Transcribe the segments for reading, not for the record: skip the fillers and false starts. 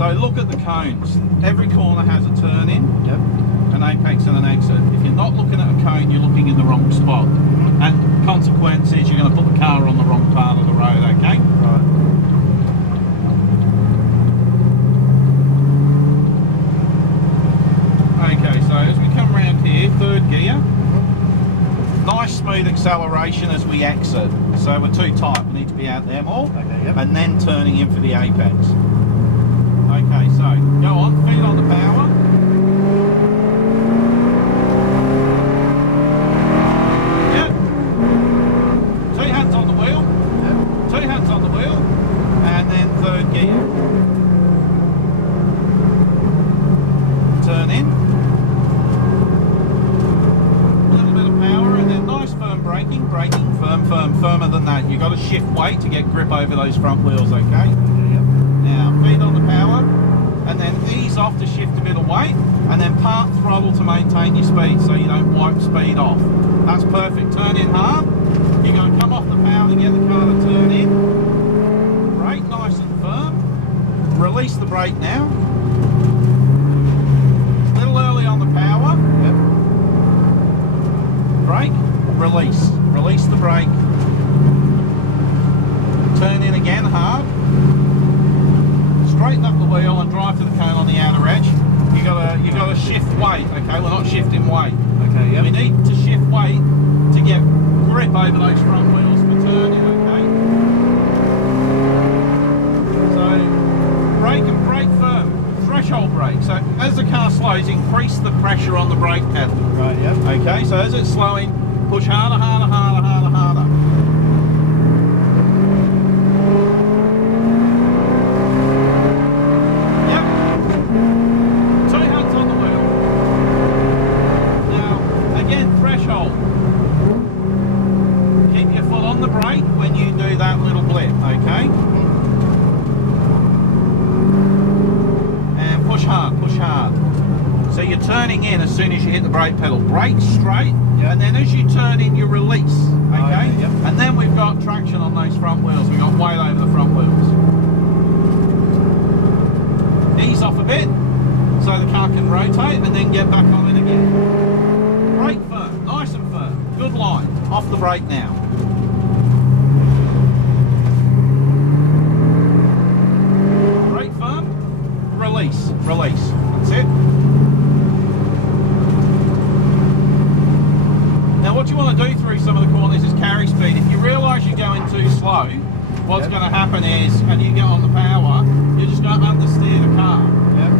So look at the cones. Every corner has a turn in, an apex and an exit. If you're not looking at a cone, you're looking in the wrong spot. And consequence is you're going to put the car on the wrong part of the road, okay? Right. Okay, so as we come around here, third gear, nice smooth acceleration as we exit. So we're too tight, we need to be out there more. Okay, yep. And then turning in for the apex. Okay, so go on, feet on the power. Yep. 2 hands on the wheel. Yep. 2 hands on the wheel. And then third gear. Turn in. A little bit of power and then nice firm braking, firmer than that. You've got to shift weight to get grip over those front wheels, okay? Yep. Now, feet on the power, and then ease off to shift a bit of weight, and then park throttle to maintain your speed so you don't wipe speed off. That's perfect. Turn in hard. You're going to come off the power to get the car to turn in. Brake nice and firm. Release the brake now. A little early on the power. Yep. Brake, release. Release the brake. Turn in again hard. Straighten up the wheel and drive to the cone on the outer edge. You gotta shift weight, okay? We're not shifting weight. Okay, yep. We need to shift weight to get grip over those front wheels for turning, okay? So brake and brake firm. Threshold brake. So as the car slows, increase the pressure on the brake pedal. Right, yep. Okay, so as it's slowing, push harder, harder, harder, harder, harder. So you're turning in as soon as you hit the brake pedal. Brake straight, yep. And then as you turn in, you release, okay? Yep. And then we've got traction on those front wheels. We've got weight over the front wheels. Ease off a bit so the car can rotate and then get back on it again. Brake firm, nice and firm. Good line. Off the brake now. Brake firm, release, release. That's it. Now what you want to do through some of the corners is carry speed. If you realise you're going too slow, what's going to happen is, and you get on the power, you're just going to understeer the car. Yep.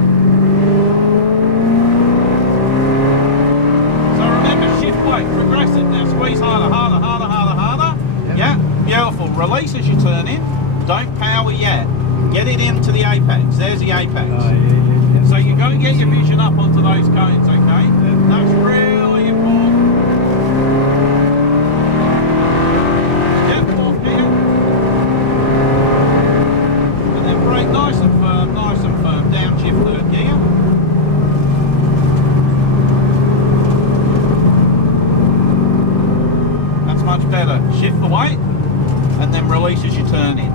So remember, shift weight, progressive. Now squeeze harder, harder, harder, harder, harder. Yep. Yeah, beautiful. Release as you turn in. Don't power yet. Get it into the apex. There's the apex. Yeah. So you've got to get your vision up onto those cones, okay? Yep. That's really important. Get fourth gear. And then brake nice and firm, downshift third gear. That's much better. Shift the weight and then release as you turn in.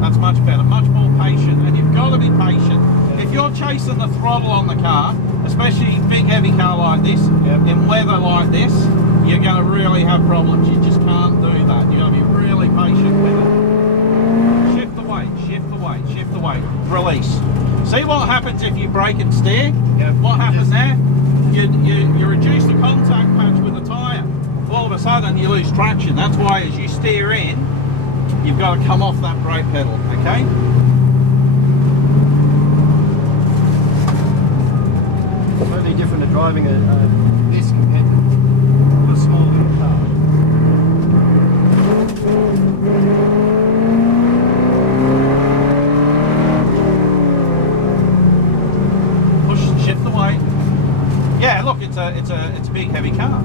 That's much better, much more patient, and you've got to be patient. If you're chasing the throttle on the car, especially a big heavy car like this, yep. In weather like this, you're going to really have problems. You just can't do that. You've got to be really patient with it. Shift the weight, shift the weight, shift the weight. Release. See what happens if you brake and steer? Yep. What happens there? You reduce the contact patch with the tyre. All of a sudden you lose traction. That's why as you steer in, you've got to come off that brake pedal, okay? Totally different to driving this compared to a small little car. Push and shift the weight. Yeah, look, it's a big heavy car,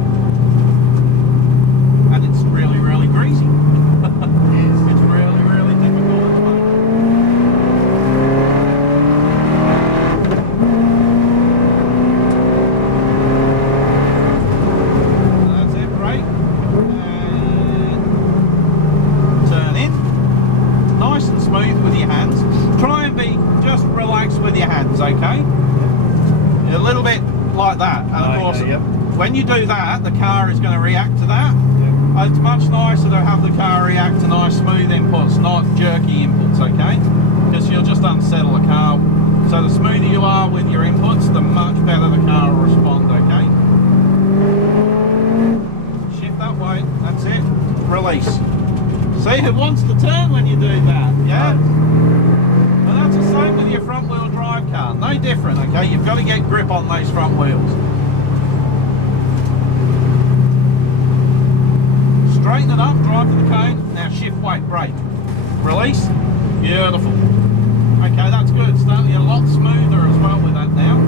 and it's really, really greasy. It's really, really difficult at the moment. That's it, brake. And turn in. Nice and smooth with your hands. Try and be just relaxed inputs, okay? A little bit like that, and of course, when you do that, the car is going to react to that. It's much nicer to have the car react to nice smooth inputs, not jerky inputs, okay? Because you'll just unsettle the car. So the smoother you are with your inputs, the much better the car will respond, okay? Shift that way, that's it. Release. See, it wants to turn when you do that, yeah? And that's the same with your front wheel drive car, no different, okay? You've got to get grip on those front wheels. Straighten it up, drive to the cone, now shift weight, brake. Release, beautiful. Okay, that's good, starting to get a lot smoother as well with that now.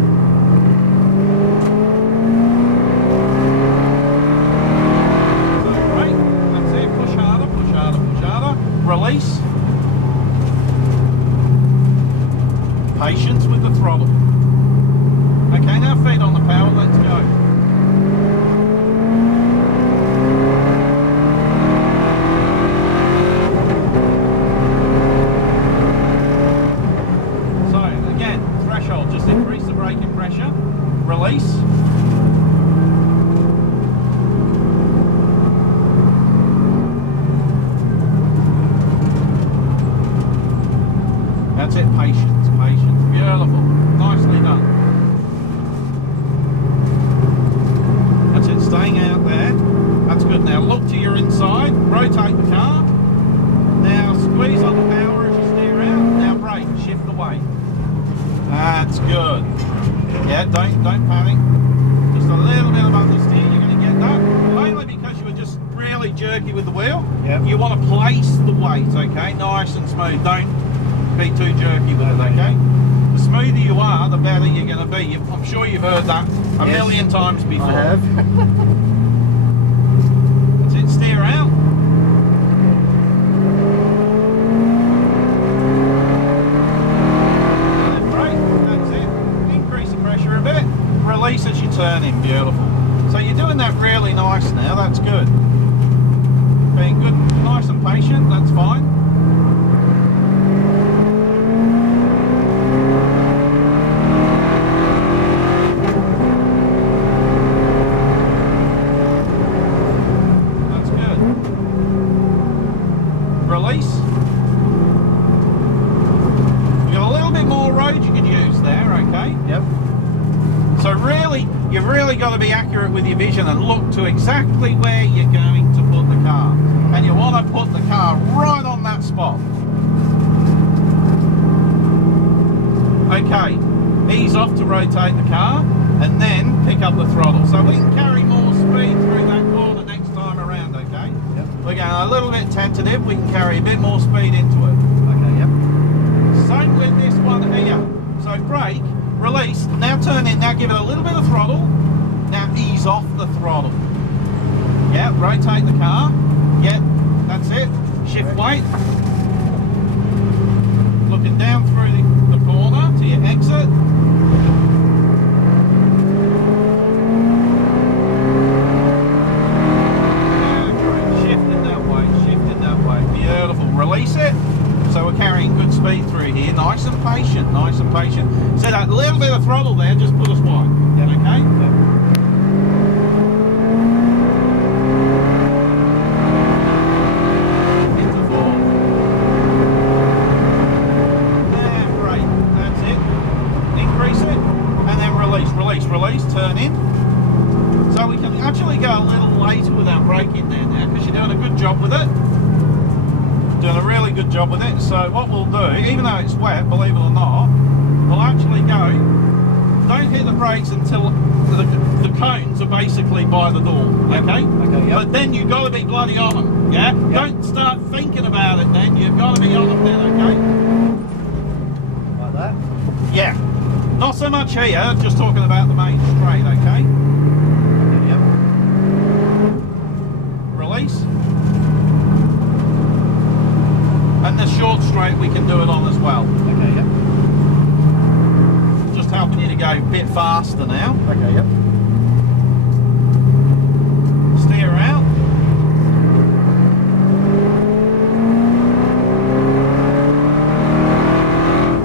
So brake, that's it, push harder, push harder, push harder. Release. Patience with the throttle. Okay, now feet on the power, let's go. So, again, threshold, just increase the braking pressure. Release. That's it, patience, patience. Beautiful. Nicely done. That's it, staying out there. That's good. Now look to your inside, rotate the car. Now squeeze on the power as you steer out. Now brake, shift the weight. That's good. Yeah, don't panic. Just a little bit of understeer, you're going to get that. Mainly because you were just really jerky with the wheel. Yep. You want to place the weight, okay? Nice and smooth. Don't be too jerky with it, okay? The smoother you are, the better you're going to be. I'm sure you've heard that a million times before. I have. That's it, steer out. And then brake, that's it. Increase the pressure a bit. Release as you turn in, beautiful. So you're doing that really nice now, that's good. Being good, nice and patient, that's fine. Release. You've got a little bit more road you could use there, okay? Yep. So really, you've really got to be accurate with your vision and look to exactly where you're going to put the car. And you want to put the car right on that spot. Okay, ease off to rotate the car and then pick up the throttle. So we can carry more speed through that corner next time around, okay? Yep. We're going a little bit tentative, we can carry a bit more speed into it. Okay, yep. Same with this one here. So brake, release, now turn in, now give it a little bit of throttle, now ease off the throttle. Yeah, rotate the car, yeah, that's it, shift weight. Looking down through the corner to your exit. Release it. So we're carrying good speed through here, nice and patient, nice and patient. So that little bit of throttle there just put us wide. Yep. Okay? Yep. Into fourth. There, great. That's it. Increase it, and then release, release, release, turn in. So we can actually go a little later with our brake in there now, because you're doing a good job with it. Doing a really good job with it. So what we'll do, even though it's wet, believe it or not, we'll actually go, don't hit the brakes until the cones are basically by the door, okay? Okay, yep. But then you've got to be bloody on them, yeah? Yep. Don't start thinking about it then, you've got to be on them then, okay? Like that? Yeah. Not so much here, just talking about the main straight, okay? Okay, yep. Release. And the short straight we can do it on as well. Okay, yep. Just helping you to go a bit faster now. Okay, yep. Steer out.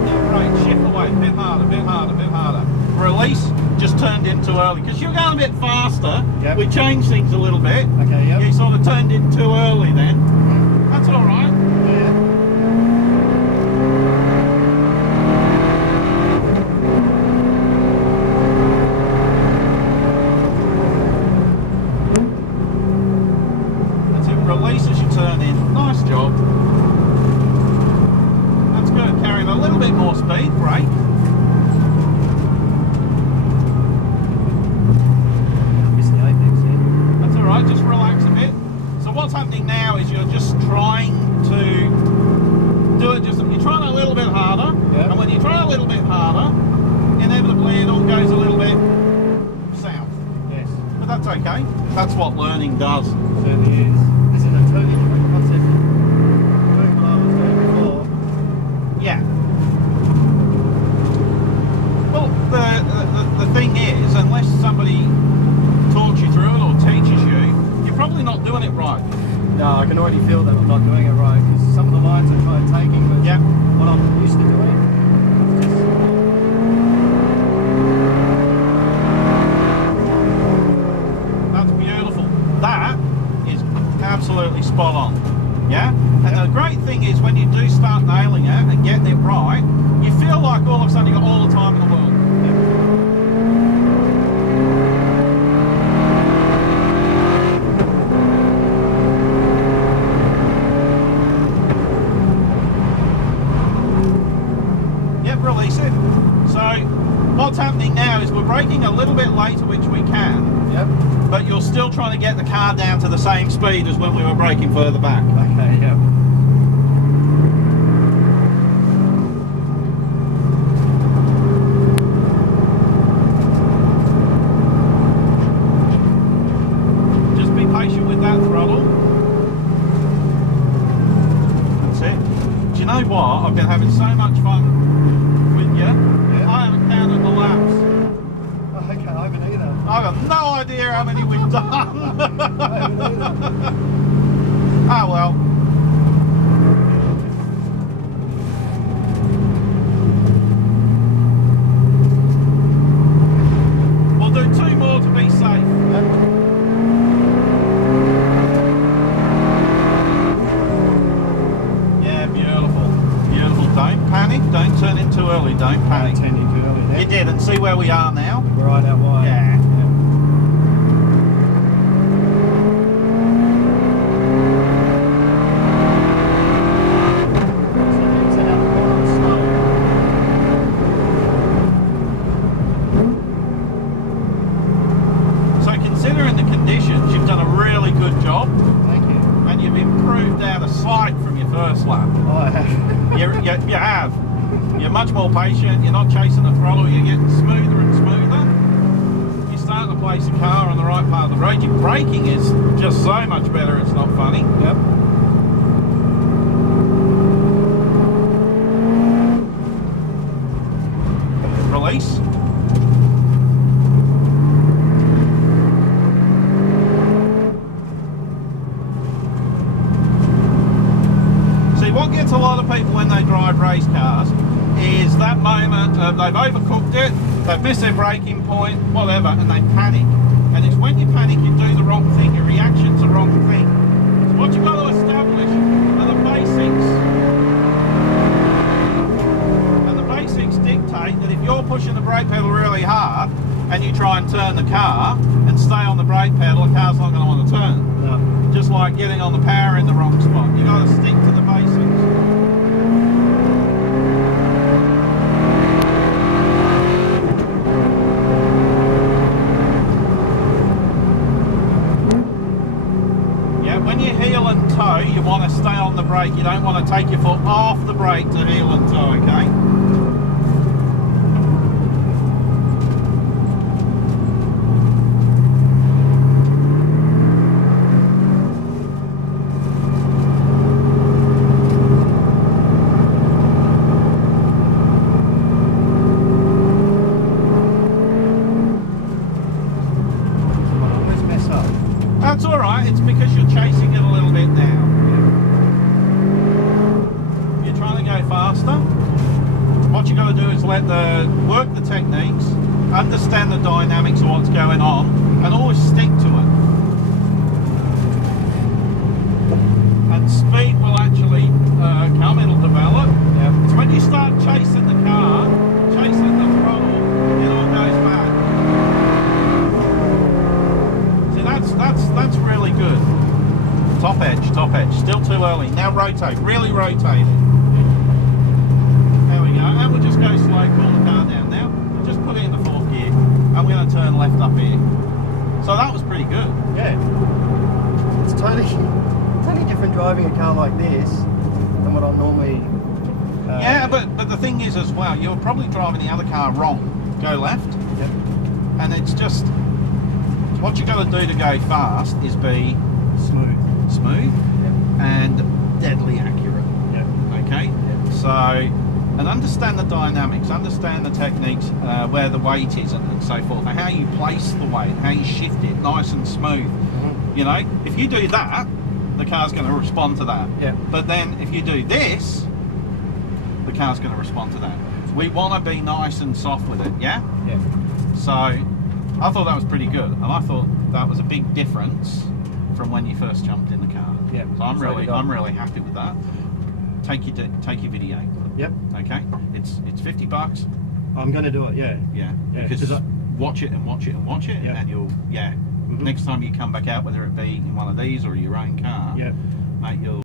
Now brake, shift away, bit harder, bit harder. turned in too early because you're going a bit faster. Yep. We changed things a little bit. Okay, yep. You sort of turned in too early then. That's all right. Yeah. That's it. Release as you turn in. Nice job. That's good. Carrying a little bit more speed. Brake. Just relax a bit. So what's happening now is you're just trying to do it, you're trying a little bit harder, yep. And when you try a little bit harder, inevitably it all goes a little bit south. Yes. But that's okay. That's what learning does. It certainly is. This is a totally different concept from what I was doing before. Yeah. Well, the thing is, unless somebody talks you through it or teaches you, you're probably not doing it right. No, I can already feel that I'm not doing it right because some of the lines I tried taking, but yeah, what I'm used to doing, it's just... That's beautiful. That is absolutely spot on. Yeah? And the great thing is when you do start nailing it and getting it right, you feel like all of a sudden you've got all the time in the world. Release it. So what's happening now is we're braking a little bit later, which we can. Yep. But you're still trying to get the car down to the same speed as when we were braking further back. Okay, yep. Just be patient with that throttle. That's it. Do you know what? I've been having so much fun. Yeah. I haven't counted the laps. Oh, okay, I haven't either. I've got no idea how many we've done. I haven't either. Oh well. We'll do 2 more to be safe. Yep. Yeah, beautiful. Beautiful. Don't panic. Don't turn in too early. Don't panic. Turn in too early there. You did, and see where we are now? We're right out wide. Yeah. So considering the conditions, you've done a really good job. Thank you. And you've improved out a sight from your first lap. Oh, I have. You have. You're much more patient, you're not chasing the throttle, you're getting smoother and smoother. You're starting to place the car on the right part of the road. Your braking is just so much better, it's not funny. Yep. Release. See, what gets a lot of people when they drive race cars is that moment they've overcooked it, they've missed their braking point, whatever, and they panic. And it's when you panic, you do the wrong thing, your reaction's the wrong thing. So what you've got to establish are the basics. And the basics dictate that if you're pushing the brake pedal really hard and you try and turn the car and stay on the brake pedal, the car's not going to want to turn. No. Just like getting on the power in the wrong spot. You've got to stick to the basics. When you heel and toe, you want to stay on the brake. You don't want to take your foot off the brake to heel and toe, okay? That's alright, it's because you're chasing it a little bit now. Yeah. You're trying to go faster. What you got to do is work the techniques understand the dynamics of what's going on, and always stick to it. And speed will actually come, it'll develop. Yeah. It's when you start chasing the car, chasing the throttle, it all goes back. See, that's really good. Top edge, still too early. Now rotate, really rotate it. There we go, and we'll just go slow, cool the car down now. We'll just put it in the 4th gear, and we're going to turn left up here. So that was pretty good. Yeah. It's totally different driving a car like this than what I'm normally... yeah, but the thing is as well, you're probably driving the other car wrong. Go left. Yep. And it's just... What you've got to do to go fast is be... Smooth. Yep. And deadly accurate. Yep. Okay? Yep. So, and understand the dynamics, understand the techniques, where the weight is and so forth, and how you place the weight, how you shift it nice and smooth. Mm-hmm. You know, if you do that, the car's going to respond to that. Yeah. But then if you do this, the car's going to respond to that. We want to be nice and soft with it, yeah? Yeah. So I thought that was pretty good, and I thought that was a big difference from when you first jumped in the car. Yeah. So I'm really happy with that. Take your video. Yep. Okay. It's $50. I'm going to do it. Yeah. Yeah. Yeah, Because 'cause watch it and watch it and watch it, Yeah. and you'll Mm-hmm. next time you come back out, whether it be in one of these or your own car, Yeah. mate, you'll